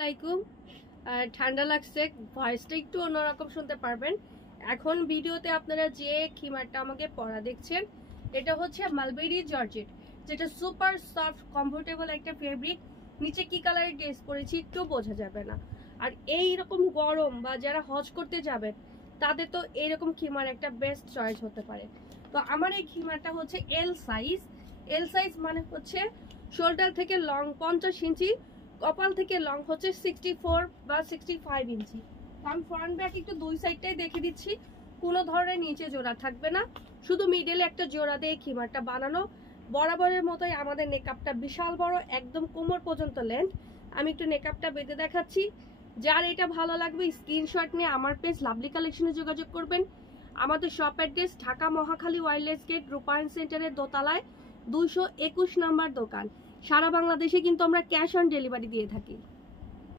আসসালামাইকুম। ঠান্ডা লাগছে, ভয়েসটা একটু অন্যরকম শুনতে পারবেন। এখন ভিডিওতে আপনারা যে খিমারটা আমাকে পরা দেখছেন, এটা হচ্ছে মালবেরি জর্জেট, যেটা সুপার সফট কমফোর্টেবল একটা ফেব্রিক। নিচে কি কালারের ড্রেস পরেছি একটু বোঝা যাবে না। আর এইরকম গরম বা যারা হজ করতে যাবেন তাদের তো এইরকম খিমার একটা বেস্ট চয়েস হতে পারে। তো আমার এই খিমারটা হচ্ছে এল সাইজ। এল সাইজ মানে হচ্ছে শোল্ডার থেকে লং 50 ইঞ্চি, কপাল থেকে লং হচ্ছে 64 বা 65 ইঞ্চি। আমি ফ্রন্ট ব্যাক একটু দুই সাইডটাই দেখে দিচ্ছি। কোনো ধরনের নিচে জোড়া থাকবে না, শুধু মিডলে একটা জোড়া দিয়ে খিমারটা বানানো। বরাবরের মতোই আমাদের নেকআপটা বিশাল বড়, একদম কোমর পর্যন্ত লেন্থ। আমি একটু নেকআপটা বেঁধে দেখাচ্ছি। যার এটা ভালো লাগবে স্ক্রিনশট নিয়ে আমার পেজ লাভলি কালেকশনে যোগাযোগ করবেন। আমাদের shop address Dhaka Mohakhali wireless gate Rupayan সেন্টারের দোতলায় 221 নম্বর দোকান। সারা বাংলাদেশে কিন্তু আমরা ক্যাশ অন ডেলিভারি দিয়ে থাকি।